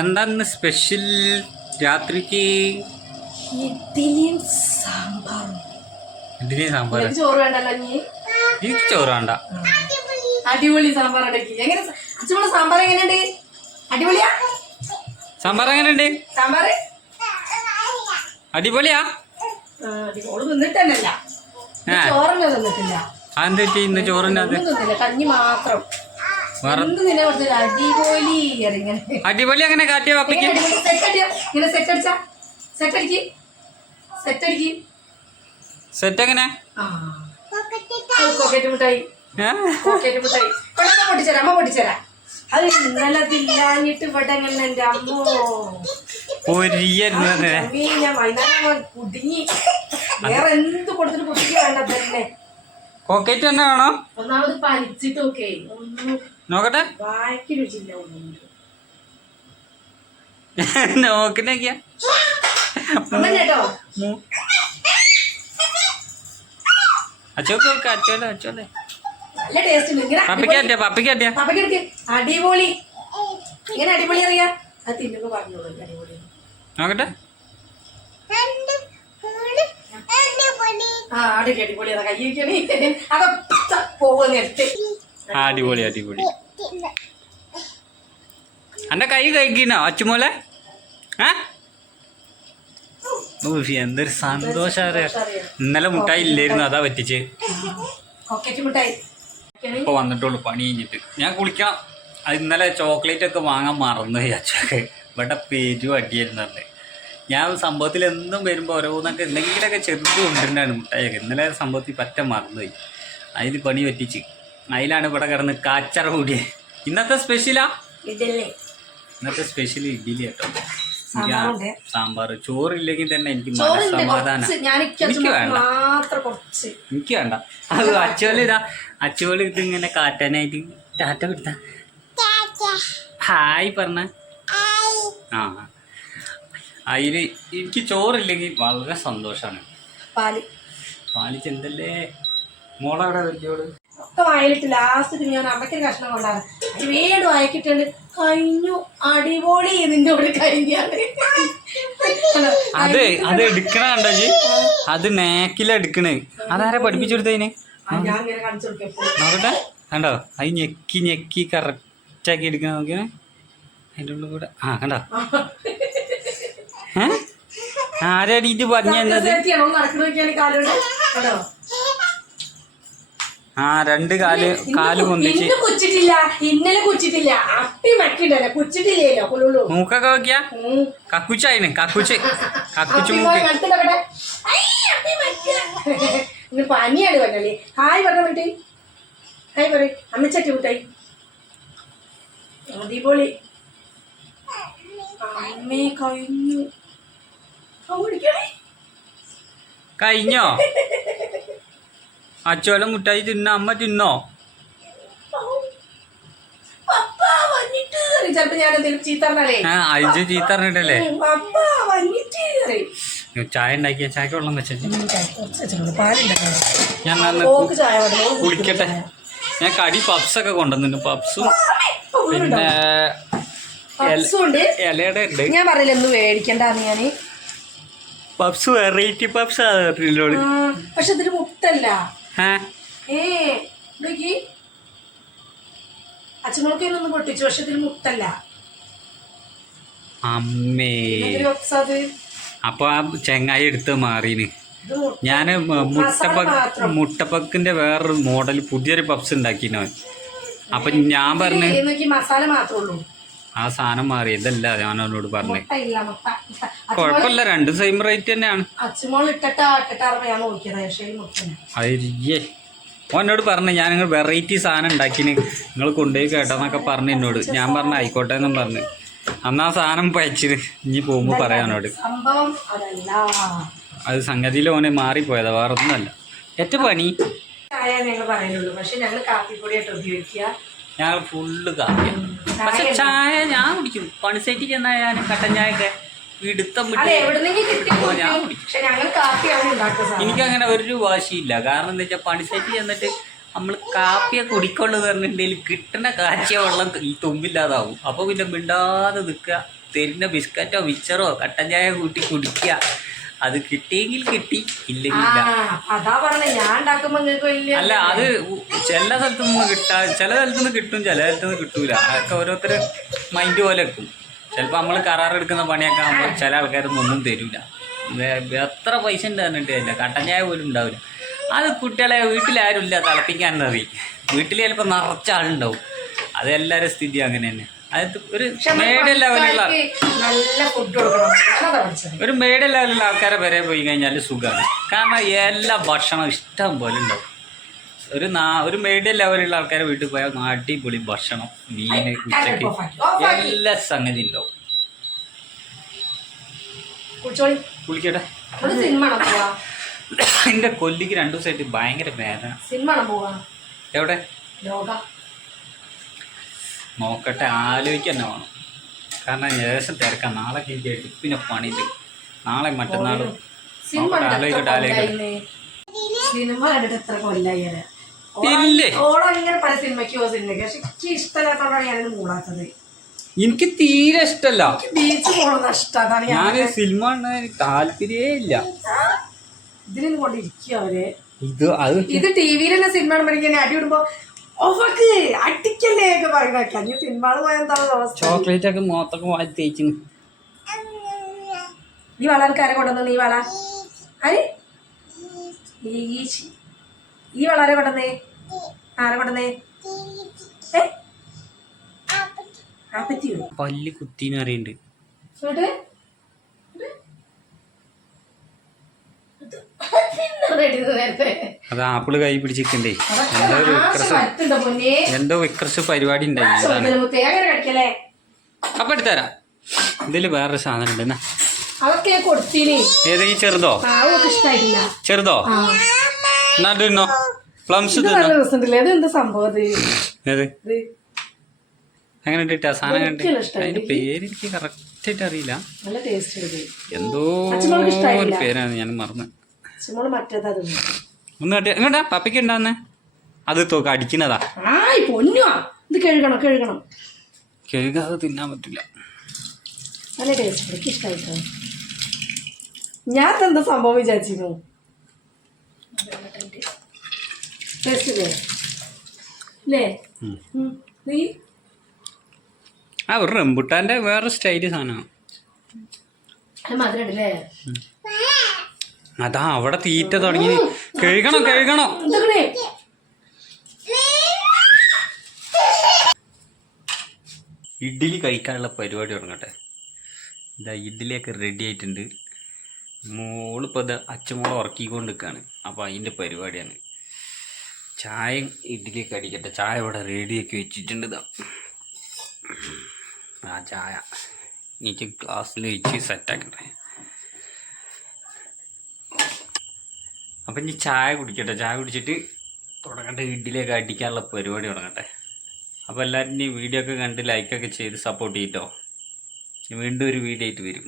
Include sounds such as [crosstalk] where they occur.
എന്താന്ന് സ്പെഷ്യൽ രാത്രിക്ക്? ഇഡ്ഡലിയും സാമ്പാറും. ഇഡ്ഡലി സാമ്പാർ നിനക്ക് ചോറ് വേണ്ടല്ലോ നീ? എനിക്ക് ചോറ് വേണ്ട. അടിപൊളി സാമ്പാർ ഉണ്ടാക്കി എങ്ങനെ അച്ഛമ്മ സാമ്പാർ എങ്ങനെയുണ്ട്? അടിപൊളിയാ? സാമ്പാർ എങ്ങനെയുണ്ട്? സാമ്പാർ? അടിപൊളിയാ? അടിപൊളി തിന്നിട്ടല്ല ചോറിന് തിന്നിട്ടില്ല. അതെന്ത് ഇന്ന് കഞ്ഞി മാത്രം. അടിപൊളി അങ്ങനെ കാട്ടിയ പപ്പിക്ക്? സെറ്റ് എങ്ങനെ? കോക്കറ്റ് തന്നെ വേണോ? ഒന്നാമത് പനിച്ചിട്ടൊക്കെ. ഒന്നും നോക്കട്ടെ. വായ്ക്ക് രുചിയില്ല [laughs] അച്ചോക്ക് നോക്ക് അച്ചോലെ അച്ചോലെ ഇങ്ങനെ അറിയാ? അത് തിന്നുമ്പോ പറഞ്ഞോളൂ നോക്കട്ടെ. അടിപൊളി അടിപൊളി അതാ കൈ വയ്ക്കണേ അതൊക്കെ പോകുന്ന എടുത്ത് ആ അടിപൊളി അടിപൊളി എന്റെ കൈ കഴിക്കണോ അച്ചുമോലെ ആ എന്തൊരു സന്തോഷ ഇന്നലെ മുട്ടായി ഇല്ലായിരുന്നു അതാ പറ്റിച്ച്. ഇപ്പൊ വന്നിട്ടുള്ളൂ പണി കഴിഞ്ഞിട്ട്. ഞാൻ കുളിക്കണം. അത് ഇന്നലെ ചോക്ലേറ്റ് ഒക്കെ വാങ്ങാൻ മറന്നു അച്ചൊക്കെ. ഇവിടെ പേരും അടിയായിരുന്നു ഞാൻ സംഭവത്തിൽ എന്നും വരുമ്പോൾ ഓരോന്നൊക്കെ എന്തെങ്കിലുമൊക്കെ ചെറുത് കൊണ്ടിരുന്നാണ് മുട്ടായൊക്കെ ഇന്നലെ സംഭവത്തിൽ പറ്റ മറന്നുപോയി അതിൽ പണി പറ്റിച്ച്. അതിലാണ് ഇവിടെ കിടന്ന് കാച്ചറ കൂടിയത്. ഇന്നത്തെ സ്പെഷ്യലാ ഇതല്ലേ. ഇന്നത്തെ സ്പെഷ്യൽ ഇഡ്ഡലി കേട്ടോ. സാമ്പാർ ചോറില്ലെങ്കിൽ തന്നെ എനിക്ക് മനസ്സമാധാനം. എനിക്ക് വേണ്ട. എനിക്ക് വേണ്ട. അത് അച്ചുവൽ ഇതാ അച്ചുവൽ ഇത് ഇങ്ങനെ കാറ്റാനായിട്ട് ടാറ്റ കൊടുത്ത. ഹായ് പറഞ്ഞ. ആ. അതിൽ എനിക്ക് ചോറില്ലെങ്കിൽ വളരെ സന്തോഷാണ്. പാൽ. പാലിച്ച് എന്തല്ലേ മോളവിടെ വരുത്തിയോട് ഒക്കെ വായിലിട്ട് ലാസ്റ്റ് ഞാൻ അമ്മയ്ക്ക് കഷ്ണം കൊണ്ടാണ്. അത് വീണ്ടും വായിക്കിട്ടുണ്ട്. കഴിഞ്ഞു. അടിപൊളി. നിന്റെ കൂടെ കഴിഞ്ഞാണ് അതെ അത് എടുക്കണ കണ്ടോ ജി അത് നേക്കിലെടുക്കണേ അതാരെ പഠിപ്പിച്ചു കൊടുത്തതിന്? നോക്കട്ടെ. കണ്ടോ? അത് ഞെക്കി ഞെക്കി കറക്റ്റാക്കി എടുക്കണ നോക്കിയാ. അതിന്റെ ഉള്ളിൽ കൂടെ. ആ കണ്ടോ? ഏ? ആരാടി ഇത് പറഞ്ഞു തന്നത് ആ രണ്ട് കാൽ കാൽ പൊന്തിച്ച്. കുച്ചിട്ടില്ല. ഇന്നലെ കുച്ചിട്ടില്ല. അപ്പി മക്കിണ്ടല്ലോ കുച്ചിട്ടില്ലല്ലോ കുളുള്ളൂ മൂക്കൊക്കെ നോക്കിയാ. കക്കുച്ചായിന് കക്കുച്ച്. കക്കുച്ച് മൂക്ക്. ഇന്ന് പനിയാണ് പറഞ്ഞല്ലേ ഹായ് പറഞ്ഞ വിട്ടി ഹായ് പറ അമ്മച്ചട്ടി വിട്ടായി അടിപൊളി അമ്മേ കഴിഞ്ഞു. കഴിഞ്ഞോ? അച്ചോലം മുട്ടായി തിന്ന അമ്മ തിന്നോ? അയച്ച് ചീത്ത പറഞ്ഞിട്ടല്ലേ. ചായ ഉണ്ടാക്കിയ ചായക്ക് വെള്ളം വെച്ചു. ഞാൻ കുളിക്കട്ടെ ഞാൻ കടി പപ്സൊക്കെ കൊണ്ടുവന്നിട്ടുണ്ട്. പപ്സും പിന്നെ പപ്സും ഇലയുടെ ഉണ്ട്. ഞാൻ പറയില്ല ഒന്ന് മേടിക്കണ്ടാന്ന് ഞാൻ പപ്സ് വെറൈറ്റി പപ്സ് പക്ഷെ ഏ നോക്കി അച്ഛനോക്കെ ഒന്ന് പൊട്ടിച്ചു പക്ഷെ ഇതിൽ മുട്ടല്ല. അമ്മേ? അപ്പൊ ആ ചെങ്ങായി എടുത്ത് മാറീന്. ഞാൻ ഞാൻ മുട്ടപ്പക്ക് മുട്ടപ്പക്കിന്റെ വേറൊരു മോഡൽ പുതിയൊരു പപ്സ് ഉണ്ടാക്കിനോ അപ്പൊ ഞാൻ പറഞ്ഞു മസാല മാത്രമേ ഉള്ളൂ. ആ സാധനം മാറി. ഇതല്ല ഞാൻ അവനോട് പറഞ്ഞു. കുഴപ്പമില്ല രണ്ട് സെയിം റേറ്റ് തന്നെയാണ്. അയ്യേ. ഓനോട് പറഞ്ഞു ഞാൻ നിങ്ങൾ വെറൈറ്റി സാധനം ഉണ്ടാക്കിന്. നിങ്ങൾ കൊണ്ടുപോയി കേട്ടോന്നൊക്കെ പറഞ്ഞു എന്നോട്. ഞാൻ പറഞ്ഞു ആയിക്കോട്ടെ എന്നും പറഞ്ഞു. അന്നാ സാധനം പയച്ചത് ഇനി പോകുമ്പോൾ പറയാനോട് അത് സംഗതിയിൽ ഓനെ മാറിപ്പോയതാ വേറെ ഒന്നുമല്ല ഏറ്റ പണി. ഞങ്ങൾ പറയുന്നുള്ളൂ പക്ഷെ ഞങ്ങൾ കാപ്പിപ്പൊടിയായിട്ട് ഉപയോഗിക്കുക. ഞങ്ങൾ ഫുള്ള് കാപ്പി പക്ഷെ ചായ ഞാൻ കുടിക്കും. പണിസേറ്റി ചെന്നാൽ ഞാൻ കട്ടൻ ചായയൊക്കെ ഇടുത്തം ഞാൻ കുടിക്കും. എനിക്കങ്ങനെ ഒരു വാശിയില്ല. കാരണം എന്താ വെച്ചാൽ പണിസേറ്റി ചെന്നിട്ട് നമ്മൾ കാപ്പിയെ കുടിക്കൊള്ളു പറഞ്ഞിട്ടുണ്ടെങ്കിൽ കിട്ടുന്ന കാച്ചിയ വെള്ളം ഈ തുമ്പില്ലാതാവും. അപ്പോൾ പിന്നെ മിണ്ടാതെ നിൽക്കുക തരുന്ന ബിസ്ക്കറ്റോ മിച്ചറോ കട്ടൻ ചായ കൂട്ടി കുടിക്കുക അത് കിട്ടിയെങ്കിൽ കിട്ടി ഇല്ലെങ്കിൽ ഇല്ല. അതാ പറഞ്ഞ ഞാൻ ഉണ്ടാക്കുമ്പോ നിങ്ങൾക്ക് വലിയ അല്ല അത് ചില സ്ഥലത്തു നിന്ന് കിട്ടാ ചില സ്ഥലത്തു നിന്ന് കിട്ടും ചില സ്ഥലത്തു നിന്ന് കിട്ടൂല. അതൊക്കെ ഓരോരുത്തർ മൈൻഡ് പോലെ എടുക്കും ചിലപ്പോൾ നമ്മൾ കരാർ എടുക്കുന്ന പണിയൊക്കെ ആകുമ്പോൾ ചില ആൾക്കാരൊന്നും ഒന്നും തരൂല. വേ- എത്ര പൈസ ഉണ്ട് തന്നിട്ട് കട്ടൻ ചായ പോലും ഉണ്ടാവില്ല അത് കുട്ടികളെ വീട്ടിലാരുമില്ല അറിയി വീട്ടിൽ ചിലപ്പോൾ നിറച്ച ആളുണ്ടാവും. അതെല്ലാവരുടെ സ്ഥിതി അങ്ങനെ തന്നെ. അത് ഒരു മേഡ് ലെവലുള്ള നല്ല ഫുഡ് കൊടുക്കണം. ഒരു മേഡൽ ലെവലുള്ള ആൾക്കാരെ വരെ പോയി കഴിഞ്ഞാൽ സുഖമാണ്. കാരണം എല്ലാ ഭക്ഷണം ഇഷ്ടം പോലെ ഉണ്ടാവും. ഒരു നാ ഒരു മീഡിയം ലെവലുള്ള ആൾക്കാരെ വീട്ടിൽ പോയാൽ അടിപൊളി ഭക്ഷണം മീന് ഉച്ചയ്ക്ക് എല്ലാ സംഗതി ഉണ്ടാവും. കുളിക്കട്ടെ? എന്റെ കൊല്ലിക്ക് രണ്ടു ദിവസമായിട്ട് ഭയങ്കര വേദന. എവിടെ? നോക്കട്ടെ ആലോചിക്കുക തന്നെ വേണം. കാരണം ഏകദേശം തിരക്കാം. നാളെ എനിക്ക് പണിയിട്ട് നാളെ മറ്റന്നാളും സിനിമ നോക്കട്ടെ, ആലോചിക്കട്ടെ, ആലോചിക്കട്ടെ. സിനിമ കണ്ടിട്ട് എത്ര കൊല്ലായി. ഓളോ ഇങ്ങനെ പല സിനിമയ്ക്ക് പോകുന്ന സിനിമയ്ക്ക് പക്ഷെ എനിക്ക് ഇഷ്ടമില്ലാത്തോണ്ടാണ് ഞാനിത് മൂടാത്തത്. എനിക്ക് തീരെ ഇഷ്ടല്ല ബീച്ച് ഞാൻ സിനിമ കാണാൻ എനിക്ക് താല്പര്യമേ ഇല്ല. ഇതിനും കൊണ്ടിരിക്കുക അവർ. ഇത് അത് ഇത് ടി വിയിൽ തന്നെ സിനിമ പഠിക്കാൻ അടി വിടുമ്പോ അടിക്കല്ലേ? പറയുന്നൊക്കെ അവസ്ഥ? ചോക്ലേറ്റ് ഒക്കെ മുഖത്തൊക്കെ വാരി തേച്ചിന്. ഈ വളർക്കാരെ കൊണ്ടുവന്നു നീ വള. ആര്? ഈ വളരെ കൊണ്ടുവന്നേ? ആരെ കൊണ്ടുവന്നേ? ഏ? ആപ്പത്തിയോ പല്ല് കുത്തിന്ന് അറിയണ്ട് എന്നിട്ട് റെഡി നേരത്തെ അത് ആപ്പിൾ കൈ പിടിച്ചിട്ടുണ്ടേ എന്തോ ഒരു വിക്രസ് എന്തോ വിക്രസ് പരിപാടി ഉണ്ടായി. അതാണ്. അപ്പൊ എടുത്തരാ ഇതിൽ വേറൊരു സാധനം ഉണ്ട്. എന്നാ. അതൊക്കെ ഞാൻ കൊടുത്തീനി. ഏത് ഈ ചെറുതോ? ചെറുതോ? എന്നാ തിന്നോ. പ്ലംസ് ഏത്? അങ്ങനെ ഇട്ടാ സാധനം കണ്ട് അതിന്റെ പേര് എനിക്ക് കറക്റ്റ് ആയിട്ട് അറിയില്ല. എന്തോ. ഒരു പേരാണ്. ഞാൻ മറന്ന്. ചുമൾ മറ്റേതാ ഒന്ന് കട്ടി. ഇങ്ങോട്ടാ പപ്പയ്ക്ക് ഉണ്ടാവുന്നേ അത് തോക്ക് അടിക്കുന്നതാ ആയ് പൊന്നുവാ. ഇത് കഴുകണം കഴുകണം. കഴുകാതെ തിന്നാൻ പറ്റില്ല. നല്ല ടേസ്റ്റ് എനിക്ക് ഇഷ്ടമായിട്ടോ ഞാൻ എന്താ സംഭവം വിചാരിച്ചിരുന്നു? ടേസ്റ്റ്. നീ? ആ ഒരു റംബുട്ടാന്റെ വേറെ സ്റ്റൈൽ സാധനമാണ്. മധുരം ഉണ്ടല്ലേ അതാ അവിടെ തീറ്റ തുടങ്ങി. കഴുകണോ കഴുകണോ. ഇഡ്ഡലി കഴിക്കാനുള്ള പരിപാടി തുടങ്ങട്ടെ. ഇതാ ഇഡ്ഡലിയൊക്കെ റെഡി ആയിട്ടുണ്ട്. മോളിപ്പോൾ ഇത് അച്ഛമോളെ ഉറക്കിക്കൊണ്ട് നിൽക്കുകയാണ് അപ്പോൾ അതിന്റെ പരിപാടിയാണ്. ചായയും ഇഡ്ഡലിയൊക്കെ അടിക്കട്ടെ. ചായ ഇവിടെ റെഡിയാക്കി വെച്ചിട്ടുണ്ട് ഇതാ ആ ചായ. എനിക്ക് ഗ്ലാസ്സിൽ വെച്ച് സെറ്റാക്കട്ടെ അപ്പം ഇനി ചായ കുടിക്കട്ടെ. ചായ കുടിച്ചിട്ട് തുടങ്ങട്ടെ. ഇഡ്ഡലിയൊക്കെ അടിക്കാനുള്ള പരിപാടി തുടങ്ങട്ടെ. അപ്പോൾ എല്ലാവരും ഈ വീഡിയോ ഒക്കെ കണ്ട് ലൈക്കൊക്കെ ചെയ്ത് സപ്പോർട്ട് ചെയ്യട്ടോ. വീണ്ടും ഒരു വീഡിയോ ആയിട്ട് വരും.